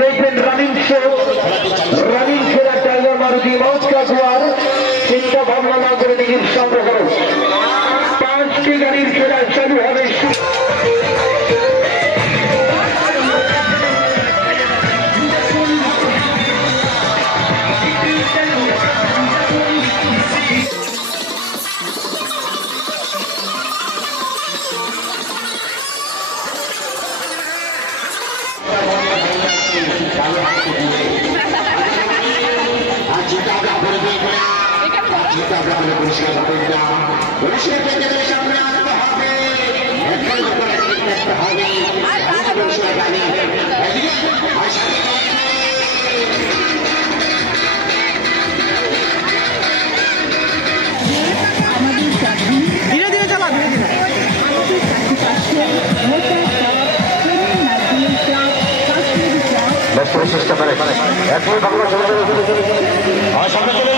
দেখবেন running so running খেলা টাইগার মারুতি মাউথ কাকুয়ার চিন্তা ভাবনা না করে নিজের সংগ্রহ করো 5টি গাড়ির খেলা চালু হবে। ধীরে ধীরে চালা চেষ্টা করে এখন বাংলা সামনে চলে